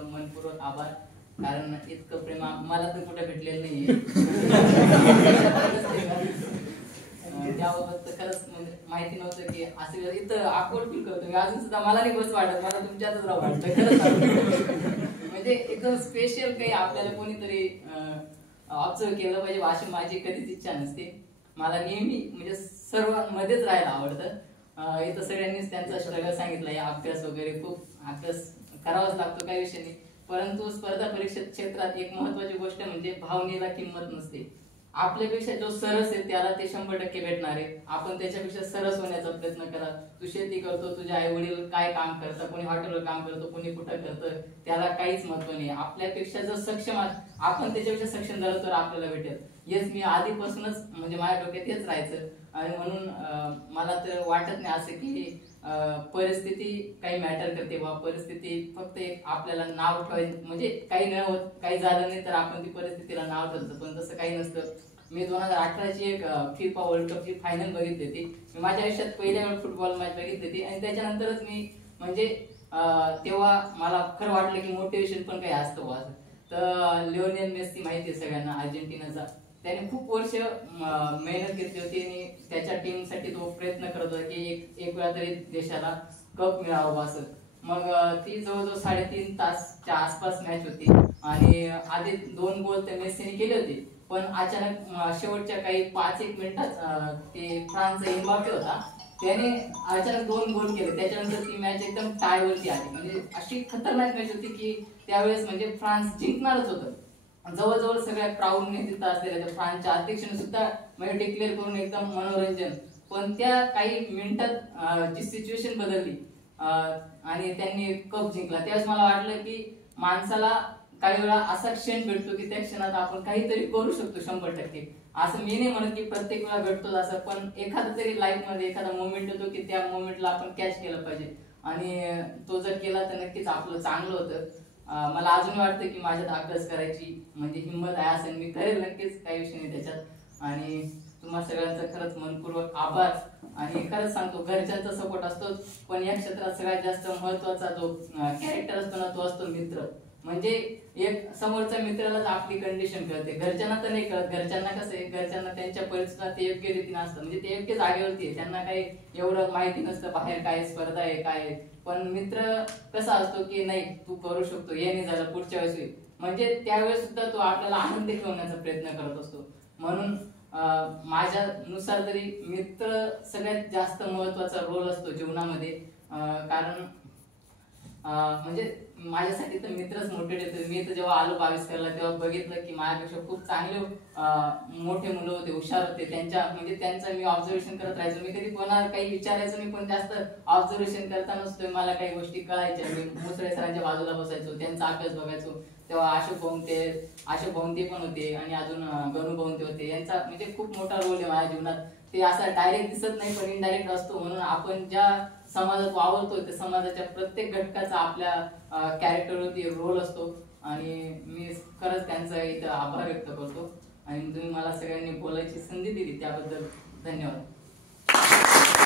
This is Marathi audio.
सगळ्यांचं मनपूर्वक आभार, कारण इतकं प्रेम मला तर कुठे भेटलेलं नाहीये. त्याबाबत खरंच म्हणजे माहिती नव्हतं की असं इथं ऑकवर्ड फील करतो मी अजून सुद्धा. मला नाही बस वाटत, मला तुमच्यातच राहू वाटतं खरंच. म्हणजे एकदम स्पेशल काही आपल्याला कोणीतरी ऑब्झर्व केलं पाहिजे अशी माझी कधीच इच्छा नसते. मला नेहमी म्हणजे सर्वांमध्येच राहायला आवडतं. इथं सगळ्यांनीच त्यांचा स्ट्रगल सांगितलं, या अभ्यास वगैरे खूप अभ्यास करावाच लागतो काही विषय नाही, परंतु स्पर्धा परीक्षा क्षेत्रात एक महत्वाची गोष्ट म्हणजे भावनेला किंमत नसते. आपल्यापेक्षा जो सरस आहे त्याला ते 100% भेटणार आहे. आपण त्याच्यापेक्षा सरस होण्याचा प्रयत्न करा. तू शेती करतो, तुझे आई वडील काय काम करतात, कोणी हॉटेलवर काम करतो, कोणी कुठं करतं, त्याला काहीच महत्व नाही. आपल्यापेक्षा जर सक्षम आपण त्याच्यापेक्षा सक्षम झालो तर आपल्याला भेटेल. हेच मी आधीपासूनच म्हणजे माझ्या डोक्यात हेच राहायचं. आणि म्हणून मला तर वाटत नाही असं की परिस्थिती काही मॅटर करते बा. परिस्थिती फक्त एक आपल्याला नाव ठेवायचं, म्हणजे काही न होत काही झालं नाही तर आपण ती परिस्थितीला नाव ठेवतो, पण तसं काही नसतं. मी 2018ची एक फिफा वर्ल्ड कपची फायनल बघितली होती. मी माझ्या आयुष्यात पहिल्या वेळ फुटबॉल मॅच बघितली होती आणि त्याच्यानंतरच मी म्हणजे तेव्हा मला खरं वाटलं की मोटिवेशन पण काही असतं बा. तर लिओनेल मेसी माहिती आहे सगळ्यांना, अर्जेंटिनाचा. त्याने खूप वर्ष मेहनत घेतली होती आणि त्याच्या टीमसाठी तो प्रयत्न करत होता की एक वेळा तरी देशाला कप मिळावा असं. मग ती जवळजवळ 3.5 तासच्या आसपास मॅच होती आणि आधी 2 गोल त्या मेसीने केले होते, पण अचानक शेवटच्या काही 5-1 मिनिटात ते फ्रान्सचा एम्बाप्पे होता, त्याने अचानक 2 गोल केले. त्याच्यानंतर ती मॅच एकदम टायवरती आली. म्हणजे अशी खतरनाक मॅच होती की त्यावेळेस म्हणजे फ्रान्स जिंकणारच होतं. जवळजवळ सगळ्या क्राऊडने तिथं असलेल्या फ्रान्सच्या अध्यक्षाने सुद्धा म्हणजे डिक्लेअर करून एकदम मनोरंजन. पण त्या काही मिनिटात जी सिच्युएशन बदलली आणि त्यांनी कप जिंकला, त्यावेळेस मला वाटलं की माणसाला काही वेळा असा क्षण भेटतो की त्या क्षणात आपण काहीतरी करू शकतो 100%. असं मी नाही म्हणत की प्रत्येक वेळा भेटतो असं, पण एखादा तरी लाईफ मध्ये एखादा मोमेंट येतो की त्या मोमेंटला आपण कॅच केलं पाहिजे आणि तो जर केला तर नक्कीच आपलं चांगलं होतं. मला अजून वाटतं की माझ्यात अभ्यास करायची म्हणजे हिंमत आहे, असं मी करेल नक्कीच, काही विषय नाही त्याच्यात. आणि तुम्हा सगळ्यांचा खरंच मनपूर्वक आभार. आणि खरंच सांगतो घरच्यांचा सपोर्ट असतो, पण या क्षेत्रात सगळ्यात जास्त महत्वाचा जो कॅरेक्टर असतो ना तो असतो मित्र. म्हणजे एक समोरच्या मित्रालाच आपली कंडिशन कळते, घरच्यांना तर नाही कळत. घरच्यांना कसं आहे, घरच्यांना त्यांच्या परिस्थितीत ते योग्य रीतीने असतं, म्हणजे ते योग्य जागेवरती आहे, त्यांना काही एवढं माहिती नसतं बाहेर काय स्पर्धा आहे काय आहे. पण मित्र कसा असतो की नाही तू करू शकतो, हे नाही झालं पुढच्या वेळेस, म्हणजे त्यावेळेस सुद्धा तो आपल्याला आनंदी ठेवण्याचा प्रयत्न करत असतो. म्हणून माझ्यानुसार तरी मित्र सगळ्यात जास्त महत्वाचा रोल असतो जीवनामध्ये. कारण म्हणजे माझ्यासाठी तर मित्रच मोटिवेट होते. मी तर जेव्हा आलो 22 तेव्हा बघितलं की माझ्यापेक्षा खूप चांगले मोठे मुलं होते, हुशार होते. त्यांचं मी ऑब्झर्वेशन करत राहायचो. मी कधी कोणाला काही विचारायचो नाही, पण जास्त ऑब्झर्वेशन करता नसतोय मला काही गोष्टी कळायच्या. मी मुसळे सरांच्या बाजूला बसायचो, त्यांचा अभ्यास बघायचो. तेव्हा अशोक भाऊंते पण होते आणि अजून गणू भाऊंते होते. यांचा म्हणजे खूप मोठा रोल आहे माझ्या जीवनात. ते असं डायरेक्ट दिसत नाही पण इनडायरेक्ट असतो. म्हणून आपण ज्या समाजात वावरतोय त्या समाजाच्या प्रत्येक घटकाचा आपल्या कॅरेक्टरवरती रोल असतो. आणि मी खरंच त्यांचा इथं आभार व्यक्त करतो आणि तुम्ही मला सगळ्यांनी बोलायची संधी दिली त्याबद्दल धन्यवाद.